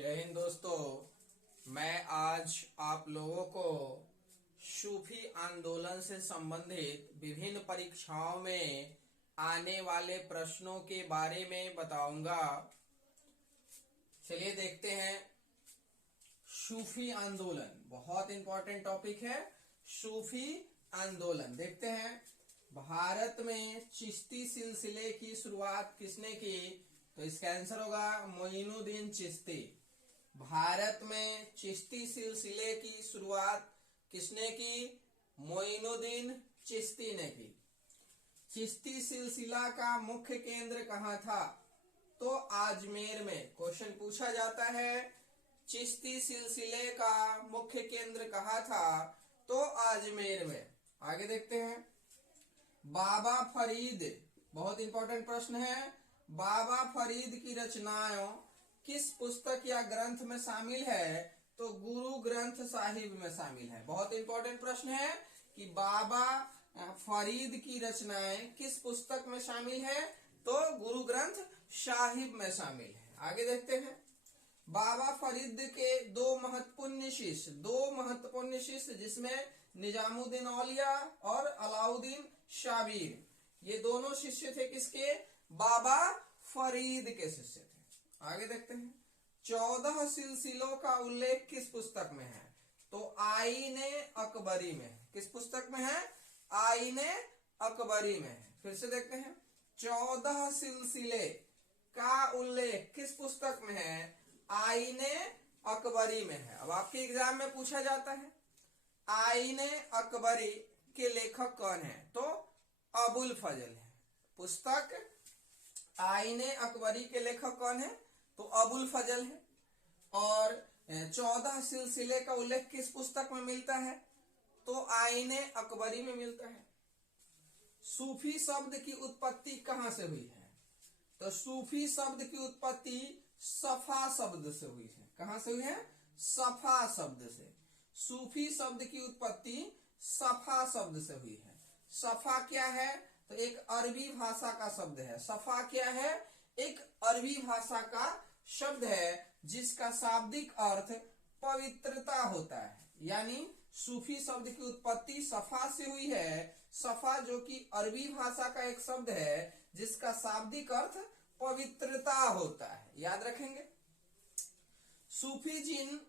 जय हिंद दोस्तों। मैं आज आप लोगों को सूफी आंदोलन से संबंधित विभिन्न परीक्षाओं में आने वाले प्रश्नों के बारे में बताऊंगा। चलिए देखते हैं। सूफी आंदोलन बहुत इंपॉर्टेंट टॉपिक है। सूफी आंदोलन देखते हैं। भारत में चिश्ती सिलसिले की शुरुआत किसने की? तो इसका आंसर होगा मोइनुद्दीन चिश्ती। भारत में चिश्ती सिलसिले की शुरुआत किसने की? मोइनुद्दीन चिश्ती ने की। चिश्ती सिलसिला का मुख्य केंद्र कहाँ था? तो अजमेर में। क्वेश्चन पूछा जाता है चिश्ती सिलसिले का मुख्य केंद्र कहाँ था? तो अजमेर में। आगे देखते हैं। बाबा फरीद बहुत इंपॉर्टेंट प्रश्न है। बाबा फरीद की रचनाओं किस पुस्तक या ग्रंथ में शामिल है? तो गुरु ग्रंथ साहिब में शामिल है। बहुत इंपॉर्टेंट प्रश्न है कि बाबा फरीद की रचनाएं किस पुस्तक में शामिल है? तो गुरु ग्रंथ साहिब में शामिल है। आगे देखते हैं। बाबा फरीद के दो महत्वपूर्ण शिष्य जिसमें निजामुद्दीन औलिया और अलाउद्दीन शाबिर, ये दोनों शिष्य थे किसके? बाबा फरीद के शिष्य थे। आगे देखते हैं। 14 सिलसिलों का उल्लेख किस पुस्तक में है? तो आईने अकबरी में है। किस पुस्तक में है? आईने अकबरी में है। फिर से देखते हैं। 14 सिलसिले का उल्लेख किस पुस्तक में है? आईने अकबरी में है। अब आपके एग्जाम में पूछा जाता है आईने अकबरी के लेखक कौन है? तो अबुल फजल है। पुस्तक आईने अकबरी के लेखक कौन है? तो अबुल फजल है। और 14 सिलसिले का उल्लेख किस पुस्तक में मिलता है? तो आईने अकबरी में मिलता है। सूफी शब्द की उत्पत्ति कहां से हुई है? तो सूफी शब्द की उत्पत्ति सफा शब्द से हुई है। कहां से हुई है? सफा शब्द से। सूफी शब्द की उत्पत्ति सफा शब्द से हुई है। सफा क्या है? तो एक अरबी भाषा का शब्द है। सफा क्या है? एक अरबी भाषा का शब्द है जिसका शाब्दिक अर्थ पवित्रता होता है। यानी सूफी शब्द की उत्पत्ति सफा से हुई है। सफा जो कि अरबी भाषा का एक शब्द है जिसका शाब्दिक अर्थ पवित्रता होता है। याद रखेंगे। सूफी जिन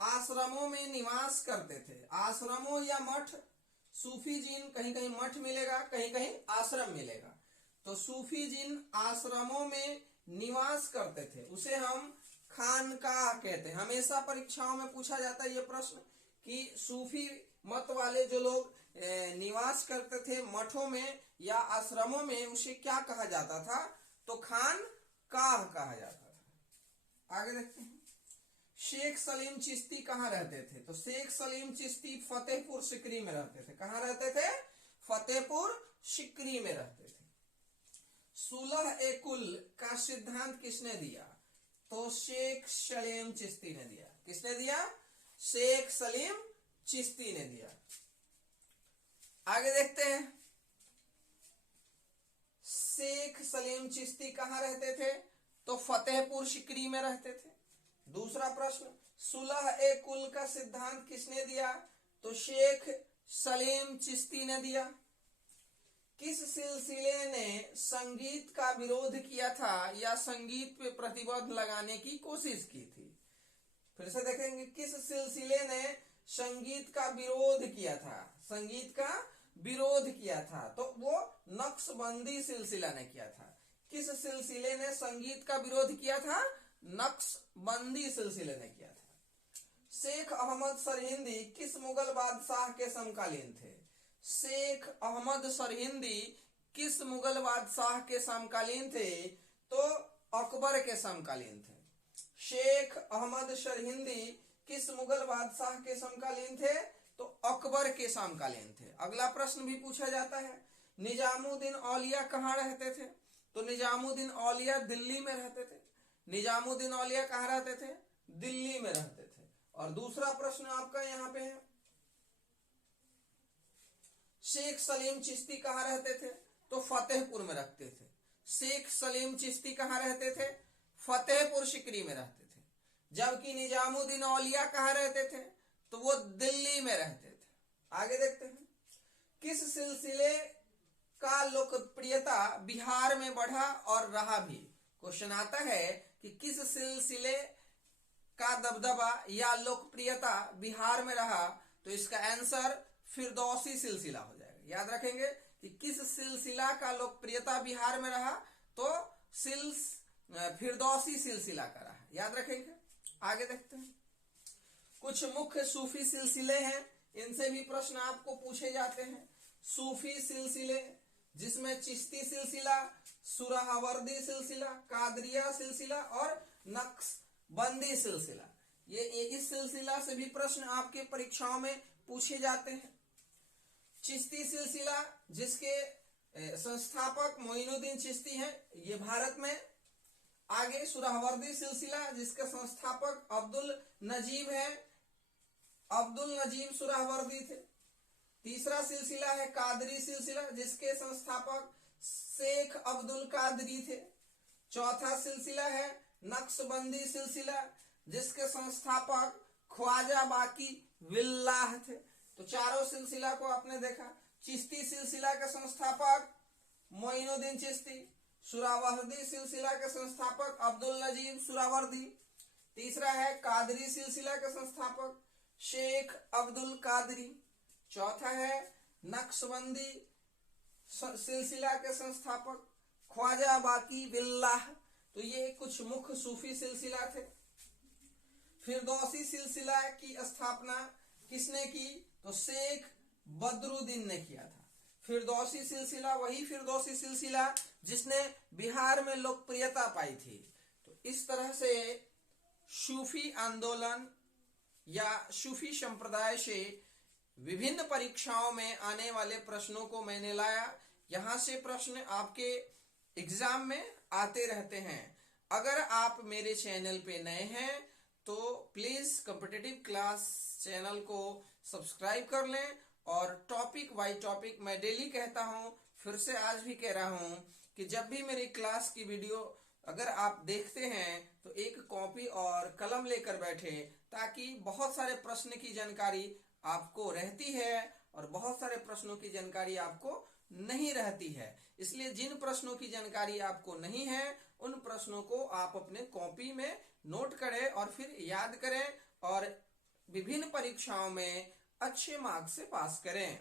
आश्रमों में निवास करते थे, आश्रमों या मठ, सूफी जिन कहीं कहीं मठ मिलेगा, कहीं कहीं आश्रम मिलेगा। तो सूफी जिन आश्रमों में निवास करते थे उसे हम खानकाह कहते हैं। हमेशा परीक्षाओं में पूछा जाता है ये प्रश्न कि सूफी मत वाले जो लोग निवास करते थे मठों में या आश्रमों में उसे क्या कहा जाता था? तो खानकाह कहा जाता था। आगे देखते हैं। शेख सलीम चिश्ती कहाँ रहते थे? तो शेख सलीम चिश्ती फतेहपुर सिकरी में रहते थे। कहाँ रहते थे? फतेहपुर सिकरी में रहते थे। सुलह ए कुल का सिद्धांत किसने दिया? तो शेख सलीम चिश्ती ने दिया। किसने दिया? शेख सलीम चिश्ती ने दिया। आगे देखते हैं। शेख सलीम चिश्ती कहाँ रहते थे? तो फतेहपुर सिकरी में रहते थे। दूसरा प्रश्न, सुलह ए कुल का सिद्धांत किसने दिया? तो शेख सलीम चिश्ती ने दिया। किस सिलसिले ने संगीत का विरोध किया था या संगीत पे प्रतिबंध लगाने की कोशिश की थी? फिर से देखेंगे। किस सिलसिले ने संगीत का विरोध किया था? संगीत का विरोध किया था तो वो नक्शबंदी सिलसिला ने किया था। किस सिलसिले ने संगीत का विरोध किया था? नक्शबंदी सिलसिले ने किया था। शेख अहमद सरहिंदी किस मुगल बादशाह के समकालीन थे? शेख अहमद सरहिंदी किस मुगल बादशाह के समकालीन थे? तो अकबर के समकालीन थे। शेख अहमद सरहिंदी किस मुगल बादशाह के समकालीन थे? तो अकबर के समकालीन थे। अगला प्रश्न भी पूछा जाता है निजामुद्दीन औलिया कहाँ रहते थे? तो निजामुद्दीन औलिया दिल्ली में रहते थे। निजामुद्दीन औलिया कहाँ रहते थे? दिल्ली में रहते थे। और दूसरा प्रश्न आपका यहाँ पे है शेख सलीम चिश्ती कहाँ रहते थे? तो फतेहपुर में रहते थे। शेख सलीम चिश्ती कहाँ रहते थे? फतेहपुर सिकरी में रहते थे। जबकि निजामुद्दीन औलिया कहाँ रहते थे? तो वो दिल्ली में रहते थे। आगे देखते हैं, किस सिलसिले का लोकप्रियता बिहार में बढ़ा और रहा भी? क्वेश्चन आता है कि किस सिलसिले का दबदबा या लोकप्रियता बिहार में रहा, तो इसका आंसर फिरदौसी सिलसिला हो जाएगा। याद रखेंगे कि किस सिलसिला का लोकप्रियता बिहार में रहा, तो फिरदौसी सिलसिला का रहा। याद रखेंगे। आगे देखते हैं, कुछ मुख्य सूफी सिलसिले हैं, इनसे भी प्रश्न आपको पूछे जाते हैं। सूफी सिलसिले जिसमें चिश्ती सिलसिला, सुराहावर्दी सिलसिला, कादरिया सिलसिला और नक्शबंदी सिलसिला, ये इस सिलसिला से भी प्रश्न आपके परीक्षाओं में पूछे जाते हैं। चिश्ती सिलसिला जिसके संस्थापक मोइनुद्दीन चिश्ती हैं, ये भारत में। आगे सुराहावर्दी सिलसिला जिसके संस्थापक अब्दुल नजीब है, अब्दुल नजीब सुराहावर्दी थे। तीसरा सिलसिला है कादरी सिलसिला जिसके संस्थापक शेख अब्दुल कादरी थे। चौथा सिलसिला है नक्शबंदी सिलसिला जिसके संस्थापक ख्वाजा बाकी विल्लाह थे। तो चारों सिलसिला को आपने देखा। चिश्ती सिलसिला के संस्थापक मोइनुद्दीन चिश्ती, सुरावर्दी सिलसिला के संस्थापक अब्दुल नजीब सुरावर्दी, तीसरा है कादरी सिलसिला के संस्थापक शेख अब्दुल कादरी, चौथा है नक्शबंदी सिलसिला के संस्थापक ख्वाजा बाकी बिल्लाह। तो ये कुछ मुख्य सूफी सिलसिला थे। फिरदौसी सिलसिला की स्थापना किसने की? तो शेख बदरुद्दीन ने किया था। फिरदौसी सिलसिला वही फिरदौसी सिलसिला जिसने बिहार में लोकप्रियता पाई थी। तो इस तरह से सूफी आंदोलन या सूफी संप्रदाय से विभिन्न परीक्षाओं में आने वाले प्रश्नों को मैंने लाया। यहां से प्रश्न आपके एग्जाम में आते रहते हैं। अगर आप मेरे चैनल पे नए हैं तो प्लीज कॉम्पिटिटिव क्लास चैनल को सब्सक्राइब कर लें और टॉपिक बाय टॉपिक मैं डेली कहता हूं, फिर से आज भी कह रहा हूं कि जब भी मेरी क्लास की वीडियो अगर आप देखते हैं तो एक कॉपी और कलम लेकर बैठे, ताकि बहुत सारे प्रश्न की जानकारी आपको रहती है और बहुत सारे प्रश्नों की जानकारी आपको नहीं रहती है। इसलिए जिन प्रश्नों की जानकारी आपको नहीं है उन प्रश्नों को आप अपने कॉपी में नोट करें और फिर याद करें और विभिन्न परीक्षाओं में अच्छे मार्क्स से पास करें।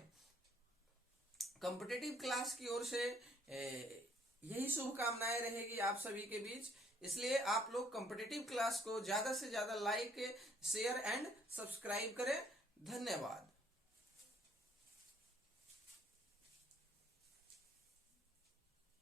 कॉम्पिटिटिव क्लास की ओर से यही शुभकामनाएं रहेगी आप सभी के बीच। इसलिए आप लोग कॉम्पिटिटिव क्लास को ज्यादा से ज्यादा लाइक, शेयर एंड सब्सक्राइब करें। धन्यवाद।